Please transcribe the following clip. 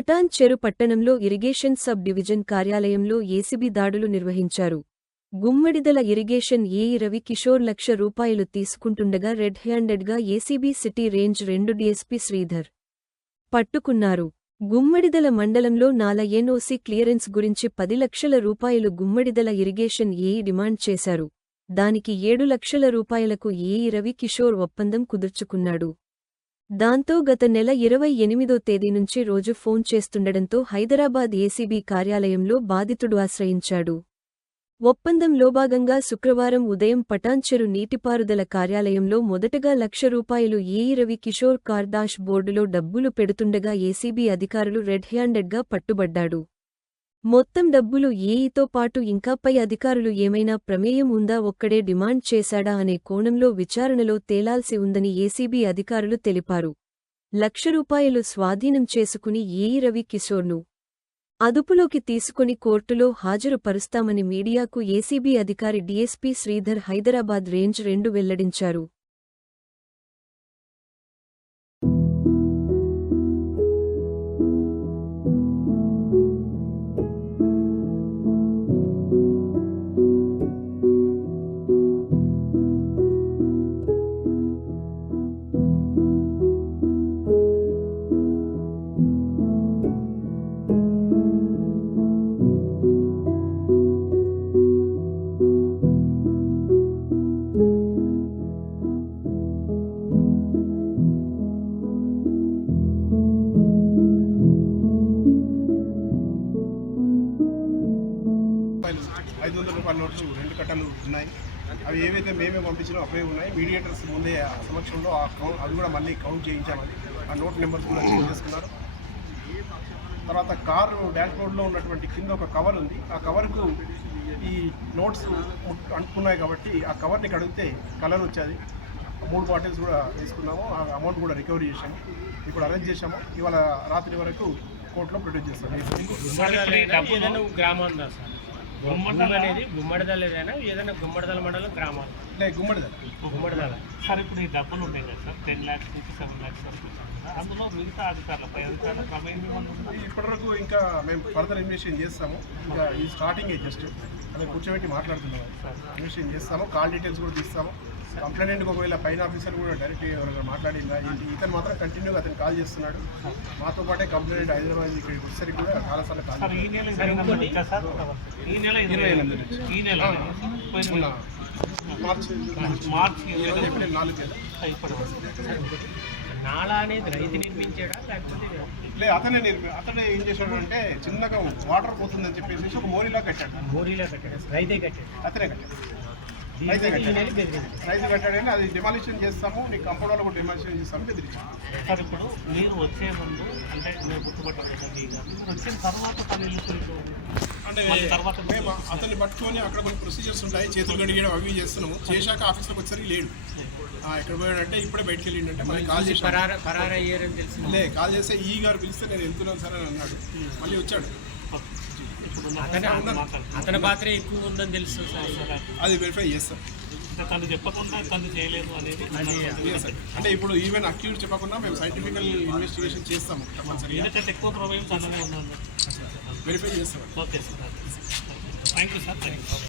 పటాన్ చెరు పట్టణంలో irrigation sub division కార్యాలయంలో ఏసీబీ దాడులు నిర్వహించారు. గుమ్మడిదల ఇరిగేషన్ ఏఈ రవి కిషోర్ లక్ష రూపాయలు తీసుకుంటుండగా రెడ్ హ్యాండెడ్గా ఏసీబీ సిటీ రేంజ్ రెండు డీఎస్పీ శ్రీధర్ పట్టుకున్నారు. గుమ్మడిదల మండలంలో నాల ఎన్ఓసీ క్లియరెన్స్ గురించి పది లక్షల రూపాయలు గుమ్మడిదల ఇరిగేషన్ ఏఈ డిమాండ్ చేశారు. దానికి ఏడు లక్షల రూపాయలకు ఏఈ రవి కిషోర్ ఒప్పందం కుదుర్చుకున్నాడు. దాంతో గత నెల ఇరవై ఎనిమిదో తేదీ నుంచి రోజు ఫోన్ చేస్తుండడంతో హైదరాబాద్ ఏసీబీ కార్యాలయంలో బాధితుడు ఆశ్రయించాడు. ఒప్పందంలో భాగంగా శుక్రవారం ఉదయం పటాన్చెరు నీటిపారుదల కార్యాలయంలో మొదటగా లక్ష రూపాయలు ఏఈ రవి కిషోర్ కార్దాష్ బోర్డులో డబ్బులు పెడుతుండగా ఏసీబీ అధికారులు రెడ్ హ్యాండెడ్గా పట్టుబడ్డాడు. మొత్తం డబ్బులు ఏఈతో పాటు ఇంకా పై అధికారులు ఏమైనా ప్రమేయం ఉందా? ఒక్కడే డిమాండ్ చేశాడా అనే కోణంలో విచారణలో తేలాల్సి ఉందని ఏసీబీ అధికారులు తెలిపారు. లక్ష రూపాయలు స్వాధీనం చేసుకుని ఏఈ రవి కిషోర్ను అదుపులోకి తీసుకుని కోర్టులో హాజరుపరుస్తామని మీడియాకు ఏసీబీ అధికారి డీఎస్పీ శ్రీధర్ హైదరాబాద్ రేంజ్ రెండు వెల్లడించారు. ఐదు వందల రూపాయల నోట్లు రెండు కట్టలు ఉన్నాయి. అవి ఏవైతే మేమే పంపించినా అవే ఉన్నాయి. మీడియేటర్స్ ముందే ఆ సమక్షంలో ఆ కౌంట్ అవి కూడా మళ్ళీ కౌంట్ చేయించామని ఆ నోట్ నెంబర్స్ కూడా చేంజ్ చేసుకున్నారు. తర్వాత కారు డాష్ బోర్డ్లో ఉన్నటువంటి కింద ఒక కవర్ ఉంది. ఆ కవర్కు ఈ నోట్స్ అంటుకున్నాయి కాబట్టి ఆ కవర్ని కడిగితే కలర్ వచ్చేది. మూడు బాటిల్స్ కూడా తీసుకున్నాము. ఆ అమౌంట్ కూడా రికవరీ చేసాము ఇప్పుడు అరేంజ్ చేసాము ఇవాళ రాత్రి వరకు కోర్టులో ప్రొడ్యూస్ చేస్తాము. గుమ్మడిదల సార్ అనేది గుమ్మడిదల ఏదైనా ఏదైనా గుమ్మడిదల మండలం గ్రామం లే గుమ్మడిదా గుమ్మడిదల. సార్ ఇప్పుడు ఈ డబ్బులు ఉన్నాయి కదా సార్ టెన్ ల్యాక్స్ నుంచి సెవెన్ ల్యాక్స్ వరకు. అందులో మిగతా అధికారుల పై అధికారుల ఉందా? ఇప్పటివరకు ఇంకా మేము ఫర్దర్ ఇన్వెస్టిగేషన్ చేస్తాము. ఇంకా ఈ స్టార్టింగ్ జస్ట్ అదే కూర్చోబెట్టి మాట్లాడుతున్నాము. ఇన్వెస్టిగేషన్ చేస్తాము. కాల్ డీటెయిల్స్ కూడా తీస్తాము. కంప్లైంట్ ఒకవేళ పైన ఆఫీసర్ కూడా డైరెక్ట్ ఎవరైనా మాట్లాడిందా? ఏంటి? ఇతను మాత్రం కంటిన్యూగా అతను కాల్ చేస్తున్నాడు. మాతో పాటే కంప్లైంట్ హైదరాబాద్ ఇక్కడికి వచ్చేసరికి కూడా చాలాసార్లు కాల్ ఈ నెల. మార్చి నాలుగు నాలా అనేది రైతు నిర్మించాడా లేకపోతే లే అతనే నిర్మి అతనే ఏం చేశాడు అంటే చిన్నగా వాటర్ పోతుందని చెప్పేసి ఒక మోరీలా కట్టాడు. మోరీలో కట్టాడు? రైతే కట్టాడు. అతనే కట్టాడు. రైతు కట్టాడని అది డిమాలిషన్ చేస్తాము నీ కంపౌండర్లో కూడా డిమాలిషన్ చేస్తాము బెదిరించాము సార్ ఇప్పుడు మీరు వచ్చే ముందు అంటే మీరు వచ్చిన తర్వాత అంటే మేము అతన్ని పట్టుకొని అక్కడ కొన్ని ప్రొసీజర్స్ ఉంటాయి చేతులు కడిగడం అవి చేస్తున్నాము. చేశాక ఆఫీస్లోకి వచ్చేసరికి లేడు. ఎక్కడ పోయాడంటే ఇప్పుడే బయటకు వెళ్ళిండంటే మళ్ళీ కాల్ చేసి కాల్ చేస్తే ఈ గారు పిలిస్తే నేను వెళ్తున్నాను సార్ అని అన్నాడు. మళ్ళీ వచ్చాడు. అతని పాత్ర ఎక్కువ ఉందని తెలుసు సార్. అది వెరిఫై చేస్తాం. తను చెప్పకుండా తను చేయలేదు అనేది. అంటే ఇప్పుడు ఈవెన్ అక్యూడ్ చెప్పకుండా మేము సైంటిఫికల్ ఇన్వెస్టిగేషన్ చేస్తాము తప్పనిసరిగా ఎందుకంటే ఎక్కువ ప్రమేయం తననే ఉన్నాను వెరిఫై చేస్తాం. Okay sir thank you sir thank you